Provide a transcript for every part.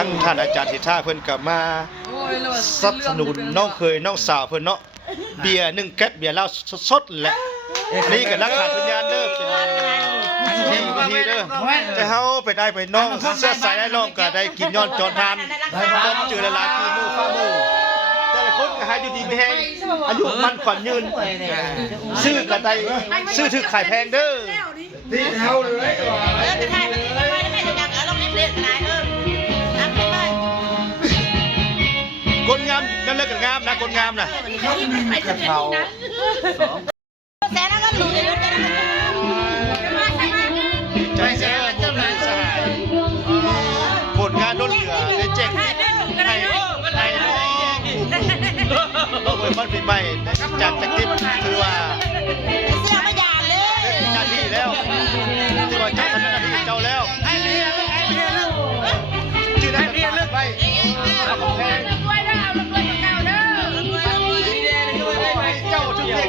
ทั้งท่านอาจารย์สิทธาเพิ่นกับมาสนับสนุนน้องเคยน้องสาวเพิ่นเนาะเบียร์1แก๊สเบียร์เหล้าสดๆแหละนี่ก็รักษาสัญญาณเด้อเป็นที่เด้อแต่เฮาไปได้ไปน้องเสื้อสายได้น้องก็ได้กินย้อนจอนทานพบเจอหลายๆคือหมู่ฟ้าหมู่แต่ละคนก็หาอยู่ดีมีแฮงอายุมันขวัญยืนซื้อก็ได้ซื้อถือขายแพงเด้อที่เฮาเลยไปถ่ายมันไม่ได้ไม่จะอยากเอาลงในเพลงอะไรน้ำไปคนงามนั่นเลิกกับงามนะคนงามนะเขาแสนก็หลุดเลยใจแซ่บบุญสหายผลงานล้นเหลือได้เจ๊งไทยโอ้ยมันปีใหม่จากทิพย์คือว่าเสียมาหยาดเลยเป็นหน้าที่แล้วที่ว่าเจ้าทำหน้าที่เจ้าแล้วชื่อได้เพียงเลือกไปเอาของแพงเจ้าชื่อเด็ก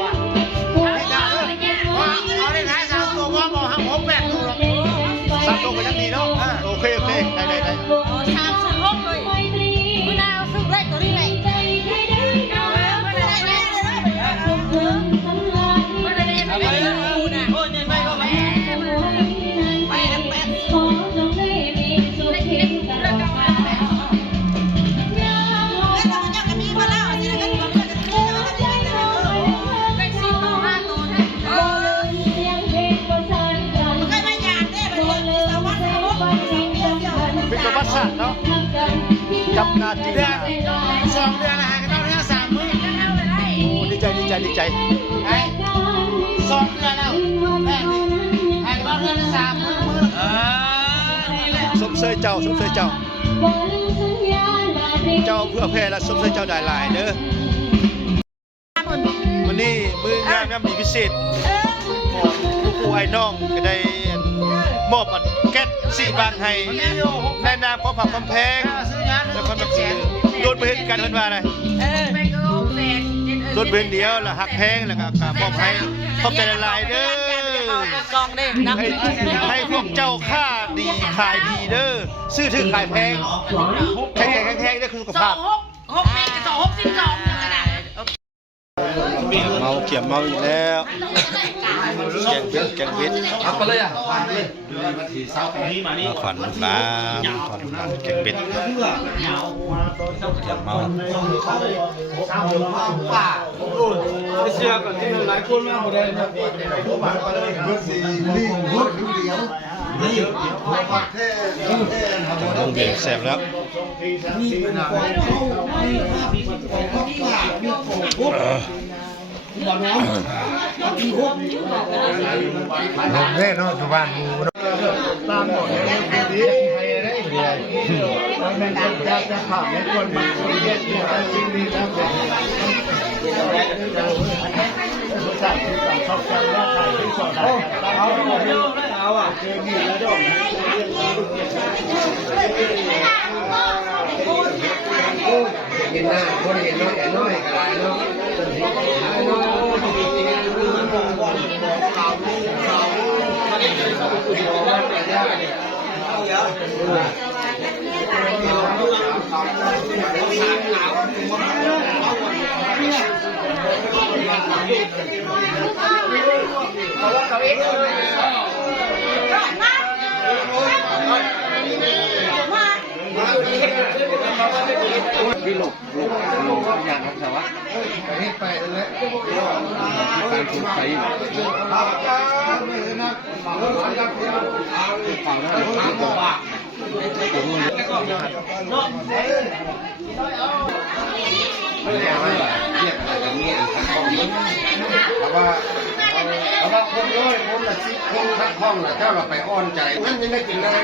เอาได้ท้าย3ตัวว่าบอก5 6 8ตัว3ตัวก็ยังดีเนาะโอเคได้3 เลยมึงเอาสุดเลยตัวนี้เลยเนาะจับนาที2 เดือนนะฮะก็ต้องเรื่อง3 มื้อโอ้ดีใจไอ้2 เดือนแล้วแม่ให้ก็ต้องเรื่อง3 มื้อนี่แหละสมเสยเจ้าเพื่อแพ้และสมเสยเจ้าได้หลายเด้อวันนี้มืองานน้ำดีพิเศษของผู้ไอ้น้องก็ได้มอบแก๊ส4 บาทให้ในนามของผักกำแพงแล้วก็แบบโดนไปเห็นกันเพิ่นว่าอะไรโดนเพิ่นเดียวแล้วหักแพงแล้วก็มอบให้ขอบใจหลายๆเด้อกองเด้ให้พวกเจ้าค่าดีขายดีเด้อซื้อถือขายแพงแพงๆได้คือสุขภาพเขียมเมาอีกแล้วแกงเผ็ดเอาไปเลยอ่ะมาขวัญน้ำแกงเผ็ดเขียมเมาเชื่อก่อนที่หลายคนมาหมดเลยนะลงเบียร์แซ่บแล้วลงแน่นอนอยู่บ้านกูตามหมดดีมันจะผ่านไม่ควรมาคนเย็นที่ทำจริงดีนะผมสั่งที่สั่งชอบกันว่าถ่ายที่สอดเอาอ่ะเจอมีแล้วด้วยเห็นหน้าคนเห็นน้อยแต่น้อยกลายเนาะพี่หลบอย่างครับแต่ว่าให้ไปเลยการถูกไฟฝั่งนั้นบอกว่าไม่ได้อะไรเรียกอะไรอย่างเงี้ยแต่ว่าคนร้อยคนละ10 คนทักห้องน่ะถ้าเราไปอ้อนใจนั่นยังได้กินอะไร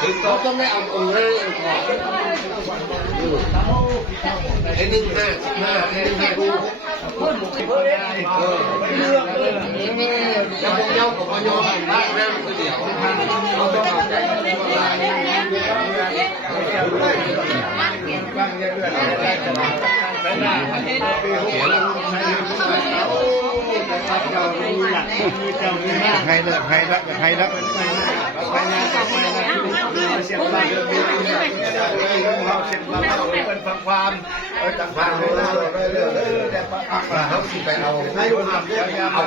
ถึงเราต้องได้เอาองค์เลยก่อนไอ้1 5 15ไอ้1 5ดูแล้วพวกเจ้ากับพ่อโยมบ้านนั่งเดี๋ยวเราต้องเอาใจบ้างเยอะๆได้จะมาเป็นหน้าปี 6 ให้แล้วให้แล้วให้แล้ว ไปนะเสียงบ้านเขาเสียงบ้านเขาเป็นฟังความต่างฟังแต่เขาสิไปเอา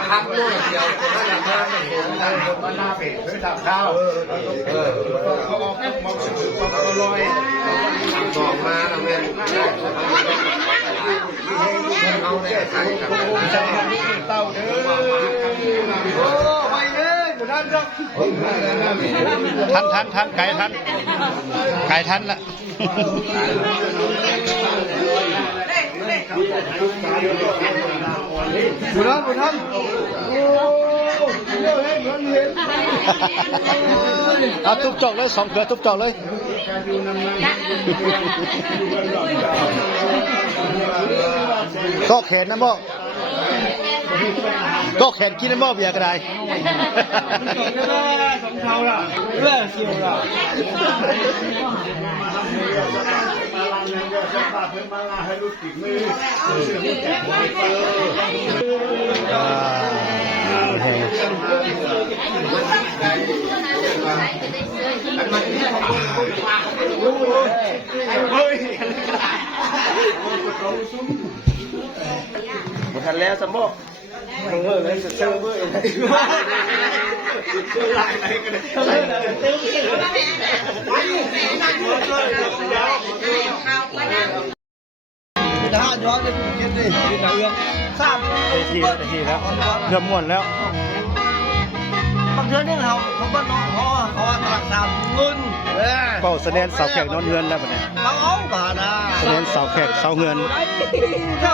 พักลูกเดียวถ้าอย่างนั้นมันหน้าเป็ดหรือทำข้าวเขาออกมาสื่อความลอยต่อมาแล้วแม่เขาเนี่ยใครกับเต้าเด้อโอ้ไปเด้ออยู่ด้านจ้องทันไก่ทันละบุญบุญท่านโอ้เดี๋ยวให้เหมือนเห็น เอาทุบจอกเลย2 เกลือทุบจอกเลยก็แขนนะบ่ก็แขนกินนะบ่เบียร์ก็ได้ สองเท้าล่ะเรื่องเสียวล่ะ ทันแล้วสมบูรณ์เออเลยสุดเชื่อเว้ยชื่อลายไหนกันเนี่ยถ้าย้อนไปกินดิกินเรื่องทราบทีแล้วเริ่มม่วนแล้ว บางเดือนนี่เขาบ้านน้องเขาตลาดสามเงิน ก็แสดงเสาแขกนอนเฮือนแล้วบัดนี้ เขาเอาบานะ แสดงเสาแขกเสาเฮือน เท่า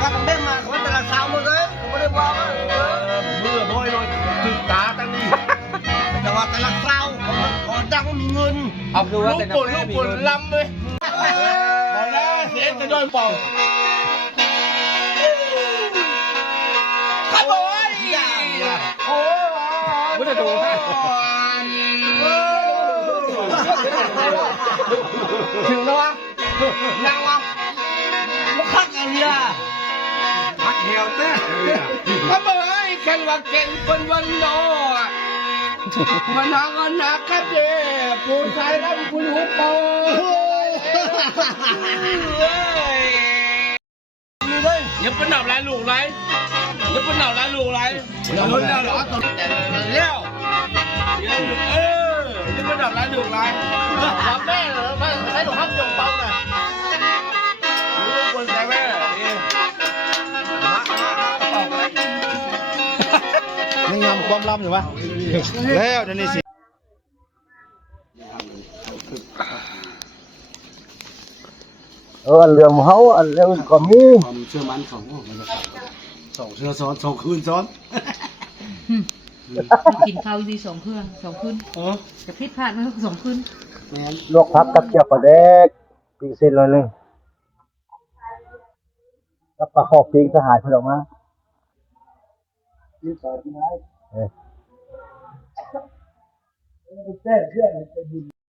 การเด้งมาเขาตลาดสามหมดเลยเขาไม่ได้บอกเบื่อบ่อยเลยตึกตาตั้งนี้แต่ว่าตลาดเศร้าเขาดังมีเงิน เอาคือว่าลูกปุ่นลำเลยบอกแล้วเสียงจะโดนเป่าขับบ่อยโอ้ไม่ได้ดูถึงแล้ววะนั่งวะมาคักอะไรอ่ะคักเหี่ยวเต้ขับบ่อยกันว่าเก่งคนวันโนมันหาเงินหาคับเย่ปูนใส่แล้วคุณหุบโปอย่าเป็นหนับไรลูกไรอย่าเป็นหนับไรลูกไรอย่าเป็นหนับไรตัวแต่เลี้ยวอย่าเป็นหนับไรลูกไรทำแม่เหรอใช้หนูห้ามยงเบาหน่อยลูกคนใช้แม่นี่ยำความล้ำอยู่ปะแล้วเดี๋ยวนี้สิอันเรื่องเขาอันเรื่องก็มี ความเชื่อมันของสองเชื่อซ้อน2 คืนซ้อน กินข้าวดี2 คืน2 คืนจะพิษพลาดมัน2 คืน ลวกพักกับเจียวปลาแดกปีเส้น1 กับปลาขอบปีกสหายเพิ่นออกมาที่ต่อที่ไหนเต้นเพื่อนไปบิน